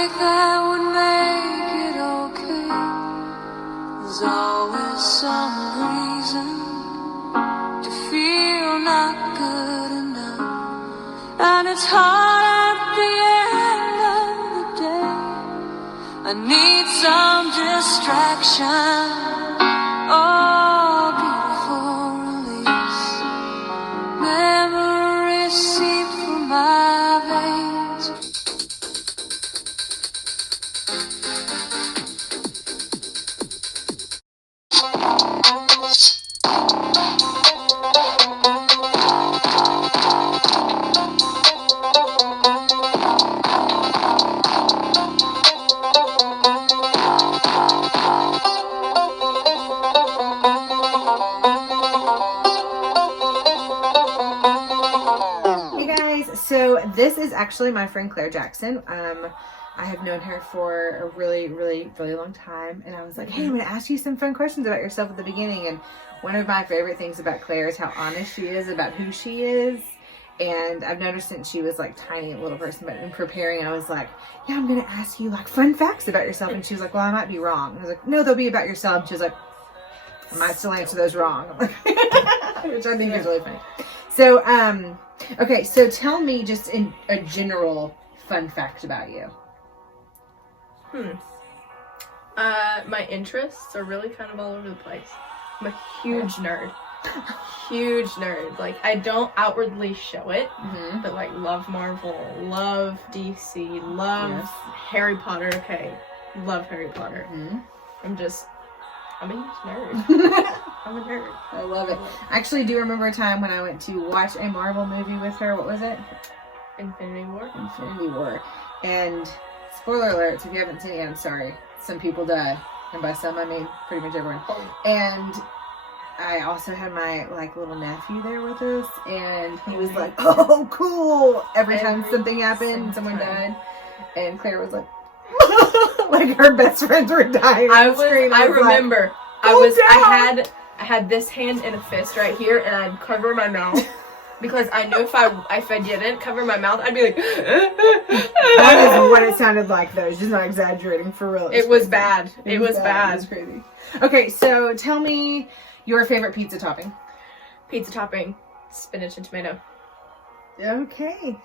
think that would make it okay. There's always some reason to feel not good enough, and it's hard at the end of the day. I need some distraction, oh, beautiful release. Memories seep through my veins. So this is actually my friend Claire Jackson. I have known her for a really long time, and I was like, hey, I'm going to ask you some fun questions about yourself at the beginning. And one of my favorite things about Claire is how honest she is about who she is. And I've noticed since she was like tiny little person, but in preparing, I was like, yeah, I'm going to ask you like fun facts about yourself. And she was like, well, I might be wrong. And I was like, no, they'll be about yourself. And she was like, I might still answer those wrong. Which I think is really funny. So, okay, so tell me just in a general fun fact about you. My interests are really kind of all over the place. I'm a huge nerd. Huge nerd. Like, I don't outwardly show it, but like, love Marvel, love DC, love Harry Potter. Okay, love Harry Potter. I'm a huge nerd. I'm a nerd. I love it. I actually do remember a time when I went to watch a Marvel movie with her. What was it? Infinity War. Infinity War. And spoiler alerts, if you haven't seen it, I'm sorry. Some people died. And by some, I mean pretty much everyone. And I also had my like little nephew there with us, and he was like, oh, cool. Every time something happened, someone died. And Claire was like, like her best friends were dying. I remember. I had this hand in a fist right here, and I'd cover my mouth because I knew if I didn't cover my mouth, I'd be like. That is what it sounded like, though. She's not exaggerating, for real. It was bad. It was bad. It was crazy. Okay, so tell me your favorite pizza topping. Pizza topping, spinach and tomato. Okay.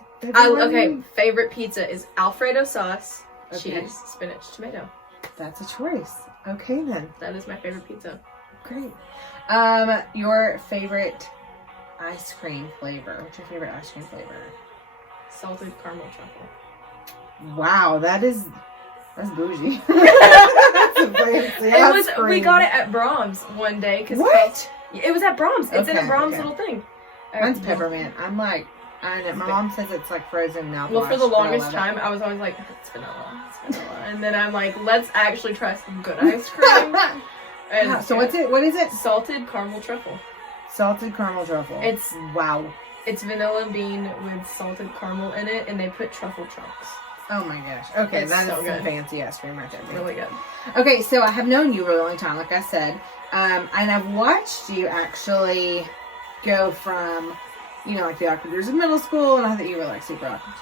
Favorite pizza is Alfredo sauce, cheese, spinach, tomato. That's a choice. Okay, then. That is my favorite pizza. Great. Your favorite ice cream flavor. What's your favorite ice cream flavor? Salted caramel truffle. Wow, that's bougie. That's a fancy we got it at Brahms one day. What? It was at Brahms. It's in a Brahms little thing. Mine's peppermint. I'm like, I know. My mom says it's like frozen mouthwash. Well, for the longest time, I was always like, it's vanilla. And then I'm like, let's actually try some good ice cream. And so what's it? What is it? Salted caramel truffle. Salted caramel truffle. Wow. It's vanilla bean with salted caramel in it, and they put truffle chunks. Oh my gosh. Okay, it's that so is good. some fancy ice cream right there. Really good. Okay, so I have known you for a long time, like I said. And I've watched you actually go from, like the awkward years of middle school, and I thought you were like super awkward.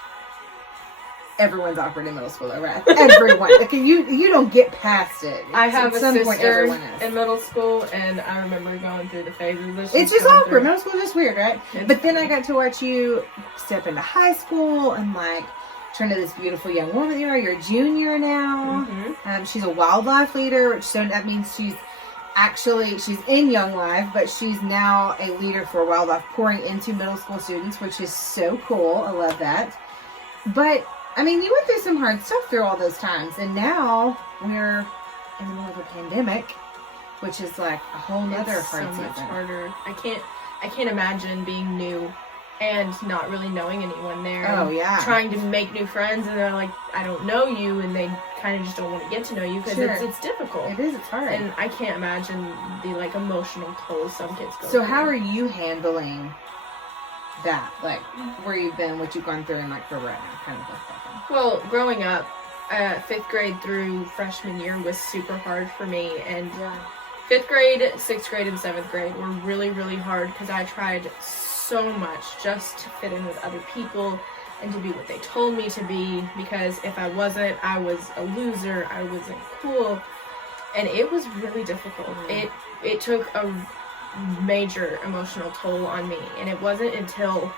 Everyone's awkward in middle school, though, right? Everyone. Like, you don't get past it. I have a sister in middle school, and I remember going through the phases. It's just awkward. Middle school is just weird, right? But then I got to watch you step into high school and, like, turn to this beautiful young woman you are. You're a junior now. She's a wildlife leader, so that means she's in Young Life, but she's now a leader for wildlife, pouring into middle school students, which is so cool. I love that. But I mean, you went through some hard stuff through all those times, and now we're in the middle of a pandemic, which is like a whole nother hard season. So much harder. I can't imagine being new and not really knowing anyone there. Oh, yeah. Trying to make new friends, and they're like, I don't know you, and they kind of just don't want to get to know you because it's difficult. It is. It's hard. And I can't imagine the like emotional toll some kids go So through. how are you handling that? Like, where you've been, what you've gone through, and like for right now, kind of like that. Well, growing up, 5th grade through freshman year was super hard for me, and 5th grade, 6th grade, and 7th grade were really, really hard because I tried so much just to fit in with other people and to be what they told me to be, because if I wasn't, I was a loser, I wasn't cool, and it was really difficult. It took a major emotional toll on me, and it wasn't until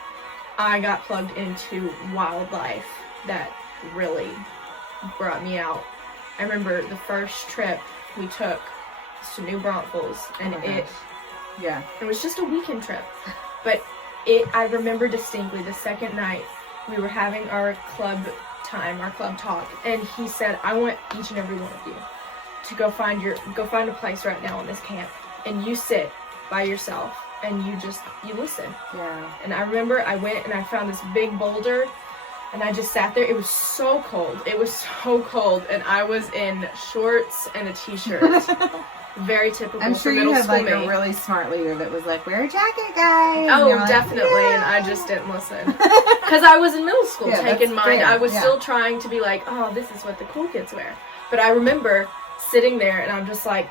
I got plugged into wildlife that really brought me out. I remember the first trip we took to New Braunfels, and it was just a weekend trip, but I remember distinctly the second night we were having our club time, our club talk, and he said, I want each and every one of you to go find a place right now in this camp, and you sit by yourself and you listen. Yeah. And I remember I went and I found this big boulder, and I just sat there. It was so cold. And I was in shorts and a t-shirt. Very typical. I'm sure for middle you had school like me. a really smart leader that was like, wear a jacket, guys. Oh, like, definitely. yeah. And I just didn't listen. Because I was in middle school, take in mind. fair. I was still trying to be like, oh, this is what the cool kids wear. But I remember sitting there and I'm just like,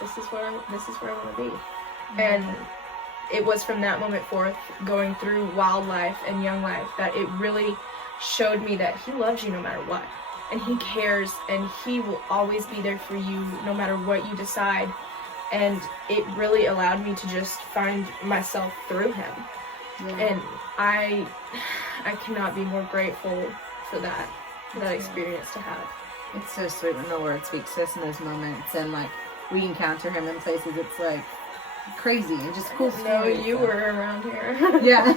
this is where I want to be. Mm-hmm. And it was from that moment forth, going through wildlife and young life, that it really showed me that he loves you no matter what. And he cares, and he will always be there for you no matter what you decide. And it really allowed me to just find myself through him. Yeah. And I cannot be more grateful for that experience to have. It's so sweet when the Lord speaks to us in those moments, and like we encounter him in places it's like crazy and just cool stories. No, you were around here. Yeah.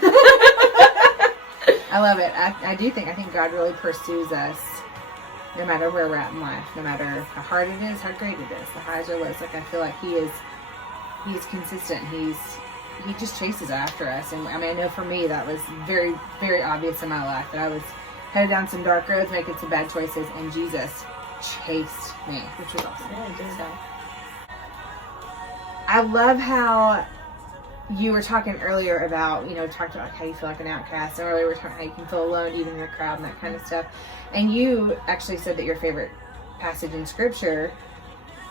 I love it. I think God really pursues us no matter where we're at in life, no matter how hard it is, how great it is, the highs or lows. Like I feel like he is consistent. He just chases after us. And I mean, I know for me that was very, very obvious in my life that I was headed down some dark roads, making some bad choices, and Jesus chased me, which was awesome. Yeah, I did that. I love how you were talking earlier about, talked about how you feel like an outcast, and earlier we were talking how you can feel alone even in the crowd and that kind of stuff. And you actually said that your favorite passage in scripture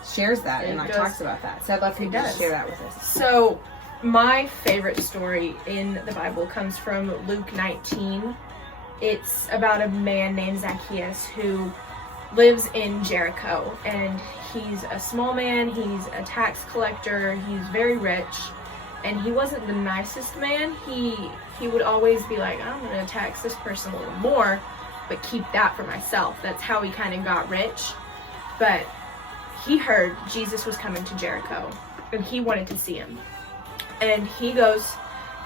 shares that and talks about that. So I'd love for you to share that with us. So my favorite story in the Bible comes from Luke 19. It's about a man named Zacchaeus who lives in Jericho, and he's a small man, he's a tax collector, he's very rich, and he wasn't the nicest man. He would always be like, I'm going to tax this person a little more, but keep that for myself. That's how he kind of got rich. But he heard Jesus was coming to Jericho, and he wanted to see him. And he goes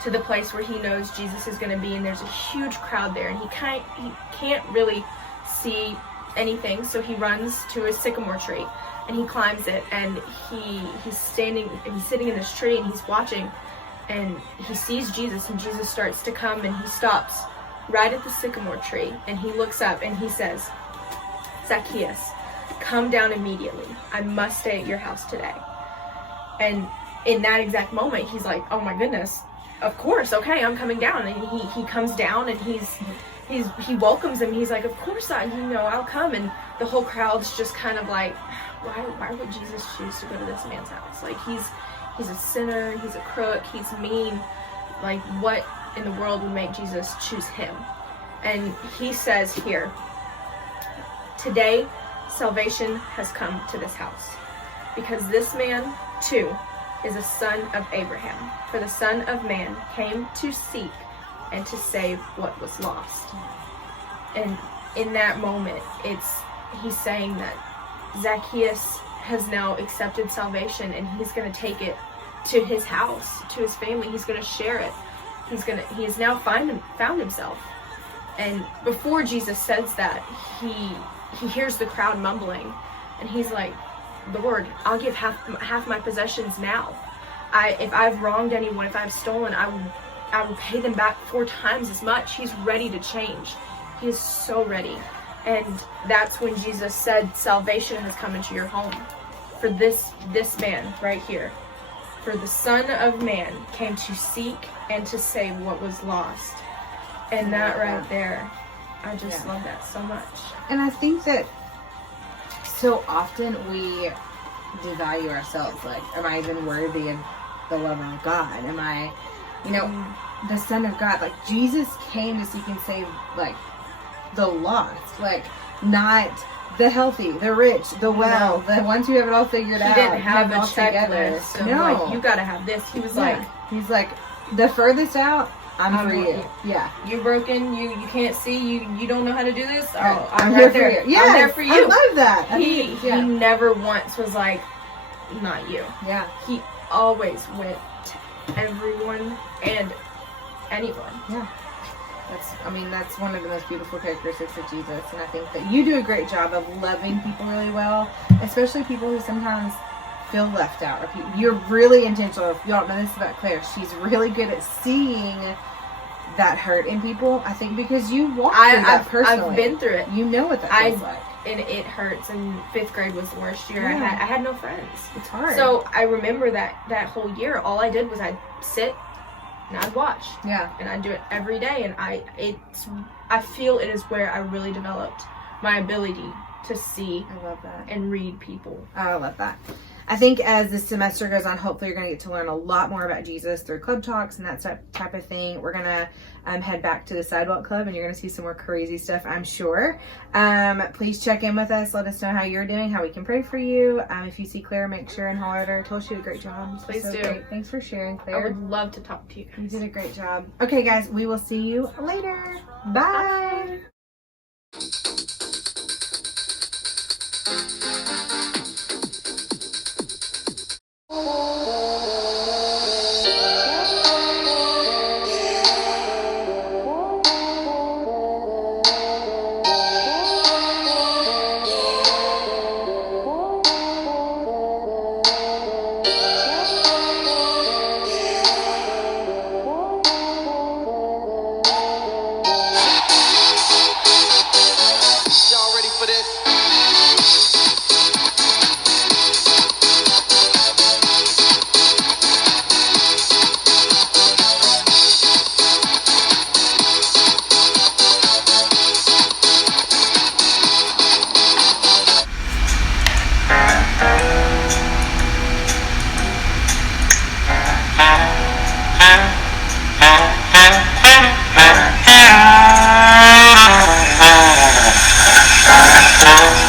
to the place where he knows Jesus is going to be, and there's a huge crowd there, and he can't really see anything, so he runs to a sycamore tree and he climbs it, and he's sitting in this tree, and he's watching, and he sees Jesus, and Jesus starts to come, and he stops right at the sycamore tree, and he looks up and he says, Zacchaeus, come down immediately. I must stay at your house today. And in that exact moment, he's like, oh my goodness, of course, okay, I'm coming down. And he comes down, and he welcomes him. He's like, of course I'll come. And the whole crowd's just kind of like, why would Jesus choose to go to this man's house? Like, he's a sinner, he's a crook, he's mean. Like, what in the world would make Jesus choose him? And he says here, today salvation has come to this house, because this man too is a son of Abraham. For the Son of Man came to seek and to save what was lost. And in that moment, he's saying that Zacchaeus has now accepted salvation, and he's going to take it to his house, to his family. He's going to share it. He has now found himself. And before Jesus says that, he hears the crowd mumbling, and he's like, Lord, I'll give half my possessions now. If I've wronged anyone, if I've stolen, I will pay them back 4 times as much. He's ready to change. He is so ready. And that's when Jesus said, salvation has come into your home. For this man right here. For the Son of Man came to seek and to save what was lost. And that right there, I just love that so much. And I think that so often we devalue ourselves. Like, am I even worthy of the love of God? Am I, the Son of God. Like, Jesus came to seek and save, like, the lost. Like, not the healthy, the rich, the well, the ones who have it all figured out. He didn't have a it all together. checklist of, No. like, you gotta have this. He was like, he's like, the furthest out, I'm for you. Yeah. You're broken, you can't see, you don't know how to do this. Oh, Right. I'm here right there. for you. Yeah, I'm there for you. I love that. He never once was like, not you. Yeah. He always went to everyone and anyone. Yeah. That's one of the most beautiful characteristics of Jesus, and I think that you do a great job of loving people really well, especially people who sometimes feel left out. Or you're really intentional. If you don't know this about Claire, she's really good at seeing that hurt in people. I think because you walked through that personally. I've been through it. You know what that feels like. And it hurts. And 5th grade was the worst year. Yeah. I had no friends. It's hard. So I remember that whole year, all I did was I'd sit and I'd watch. Yeah. And I'd do it every day. And I feel it is where I really developed my ability to see I love that. and read people. Oh, I love that. I think as the semester goes on, hopefully you're going to get to learn a lot more about Jesus through club talks and that type of thing. We're going to head back to the Sidewalk Club, and you're going to see some more crazy stuff, I'm sure. Please check in with us. Let us know how you're doing, how we can pray for you. If you see Claire, make sure and holler at her. Tell her she did a great job. Please do. Great. Thanks for sharing, Claire. I would love to talk to you guys. You did a great job. Okay, guys, we will see you later. Bye. Y'all ready for this? Ah.